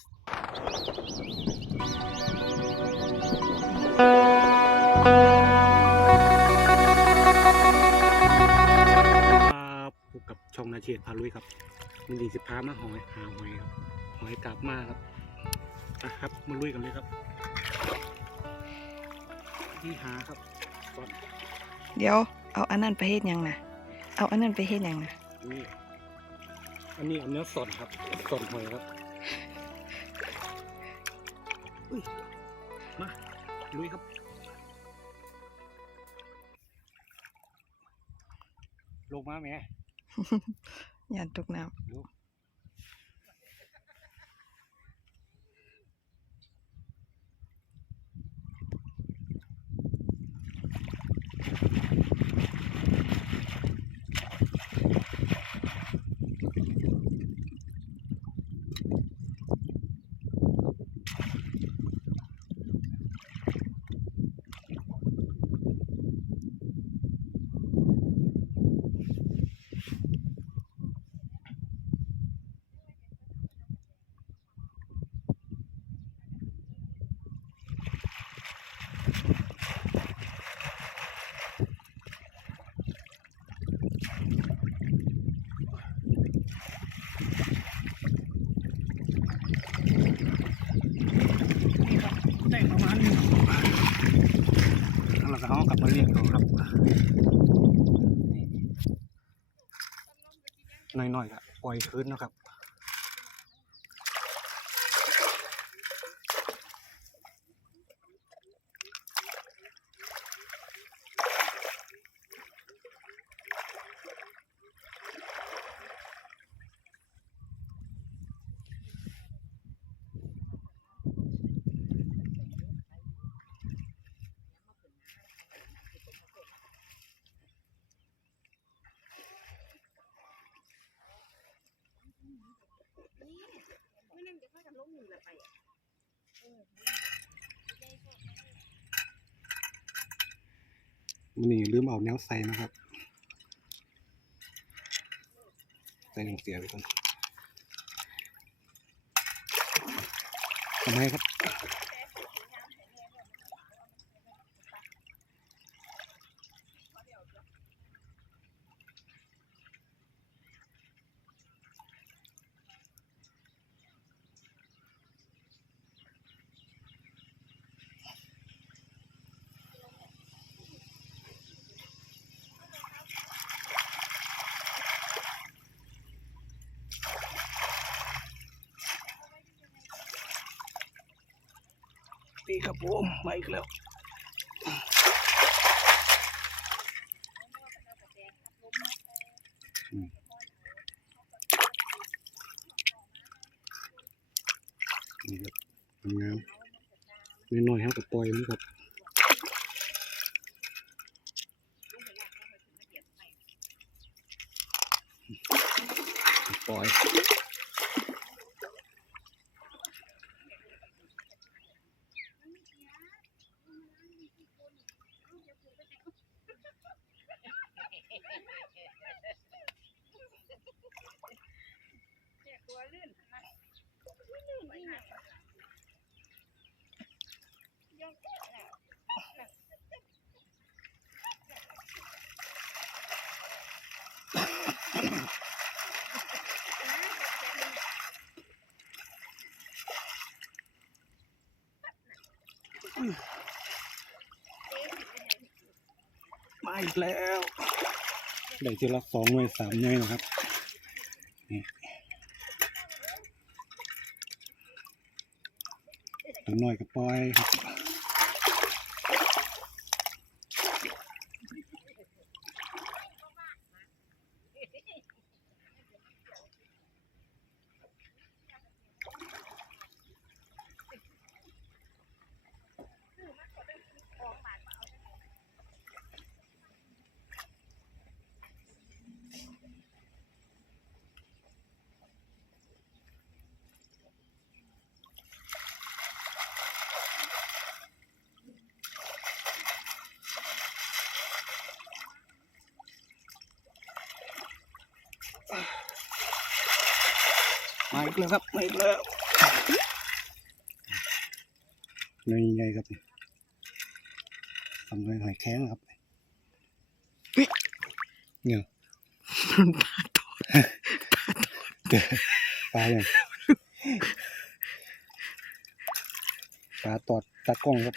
ครับพบกับช่องนาเชียพาลุยครับมันดีสิพามาหอยหาหอยครับหอยกลับมาครับนะครับมาลุยกันเลยครับ ที่หาครับก่อนเดี๋ยวเอาอันนั้นไปเฮ็ดหยังนะเอาอันนั้นไปเฮ็ดหยังนะนี่อันนี้อันเนื้อสดครับสดหอยครับ อุ้ยมาลุยครับลงมาไหมอย่าตกน้ดูได้ประมาณนี้แล้วเราก็เอากลับมาเรียกเขาครับ น้อยๆครับปล่อยคืนนะครับ มันนี่ลืมเอาแนวใส่นะครับใส่ลงเสียไปก่อนทำไมครับ นี่ครับผมมาอีกแล้วนี่ครับงามๆน้อยๆครับกับปล่อยมันครับปล่อย อีกแล้วได้ทีละสองหน่วยสามหน่วยนะครับนี่ตัวน้อยกับปล่อยครับ มาอีกแล้วครับมาอีกแล้วนี่ไงครับทำด้วยหอยแข็งครับเนี่ยปลาตัวปลาอย่าปลาตอดตากล้องครับ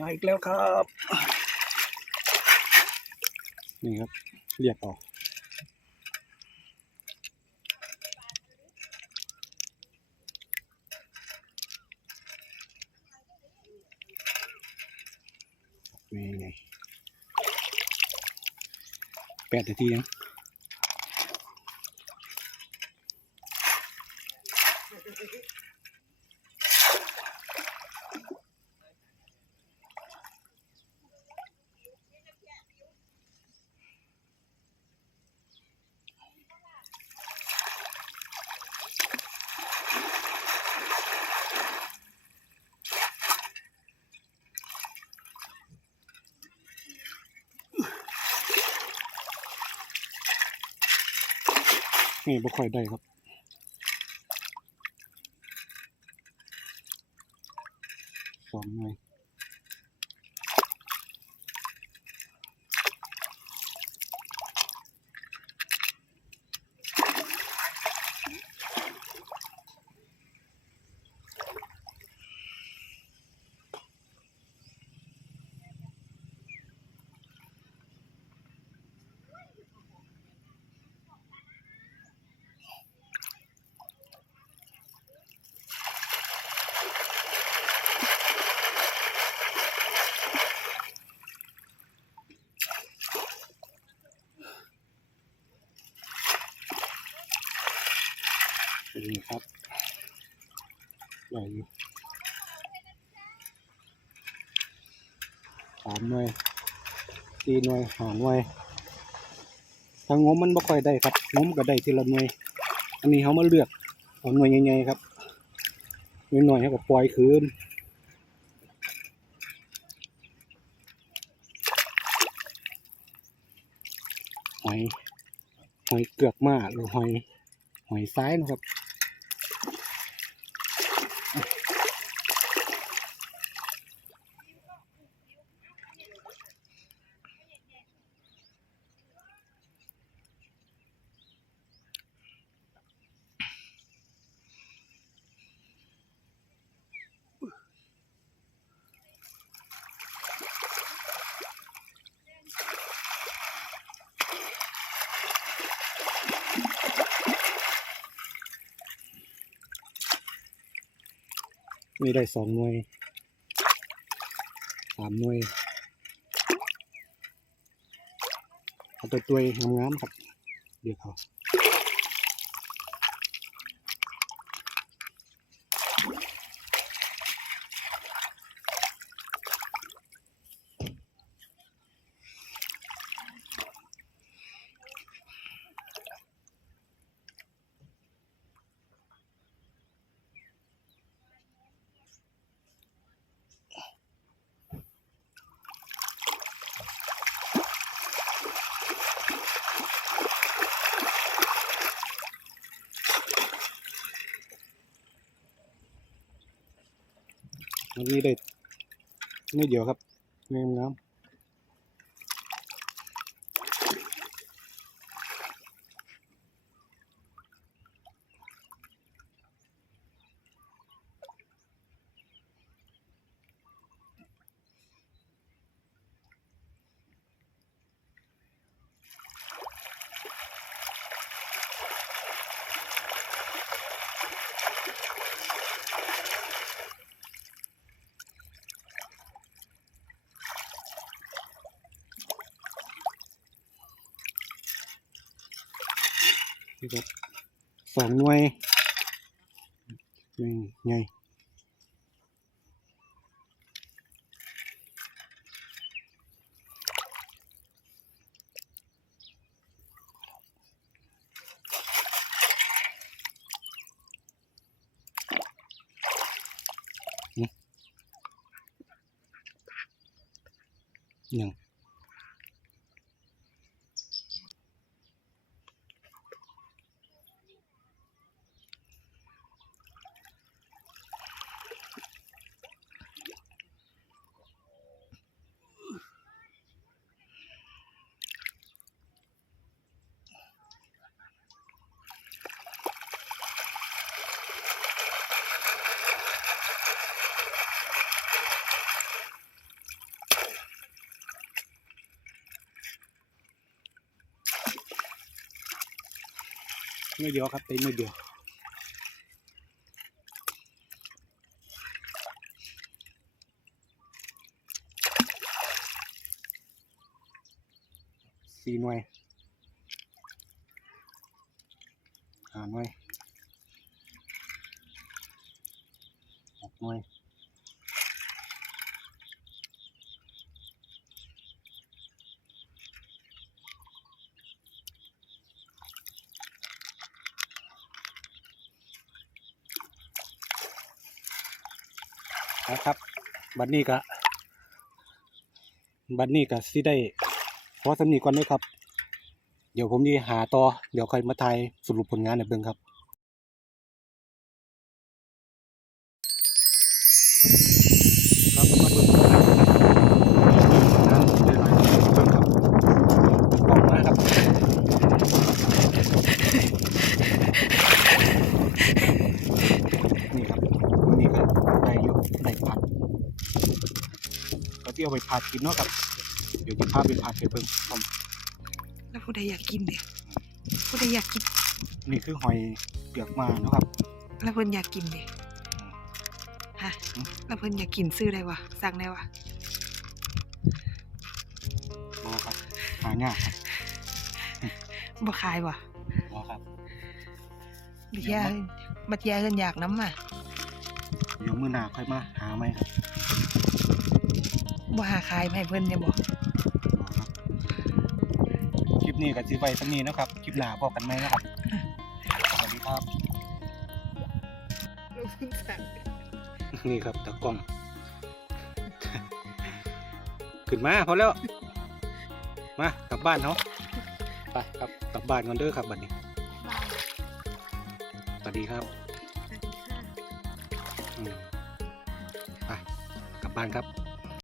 มาอีกแล้วครับ นี่ครับ เรียกออกนี่ไงแปดนาทียัง นี่บ่ค่อยได้ครับสองหน่วย นี่ครับได้อยู่สามหน่วยสี่หน่วยหาหน่วยทางงมมันบ่ค่อยได้ครับงมก็ได้ทีละหน่วยอันนี้เขามาเลือกเอาหน่วยใหญ่ๆครับหน่วยหน่อยๆเขาก็ปล่อยคืนหอยหอยเกือกมาหรือหอยหอยซ้ายนะครับ มีได้สองหน่วยสามหน่วยเอาตัวตัวงามๆครับเดี๋ยวเขา นี้ได้นี่เดียวครับงามงาม ครับสองหน่วยนี่ไงหนึ่ง ไม่เดียวครับเป็นไม่เดียวสี่หน่วยห้าหน่วยหกหน่วย นะครับ บัดนี้ก็บัดนี้ก็สิได้พอสำนีก่อนไหมครับ เดี๋ยวผมจะหาต่อ เดี๋ยวค่อยมาทายสรุปผลงานในเบื้องครับมาเบิ่งผลงานกันนะครับงานได้หลายเบิ่งครับออกมาครับ นี่ครับวันนี้ก็ได้อยกได้ผัดก็ที่เอาไปผัด กินเนาะครับ เดี๋ยวจะพาไปผัดให้เบิ่งพร้อมแล้วผู้ใดอยากกินเด้ผู้ใดอยากกิน นี่คือหอยเปลือกมาเนาะครับ แล้วเพิ่นอยากกินเด้ฮะอืมแล้วเพิ่นอยากกินซื้อได้วะสั่งได้วะบอครับหายากครับบ่ขายวะบอครับบัดยาบัดยาเพิ่นอยากน้ำอะเดี๋ยวมื้อหน้าค่อยมาหาไหมครับ บ่หาขายให้เพิ่นเนี่ยบ่บอครับคลิปนี้ก็สิไว้สำนี้เนาะครับ คลิปหน้าพบกันไหมนะครับ สวัสดีครับนี่ครับตากล้อง ขึ้นมาพอแล้ว มากลับบ้านเขาไปครับกลับบ้านกันเด้อครับบัดนี้สวัสดีครับอืมไปกลับบ้านครับ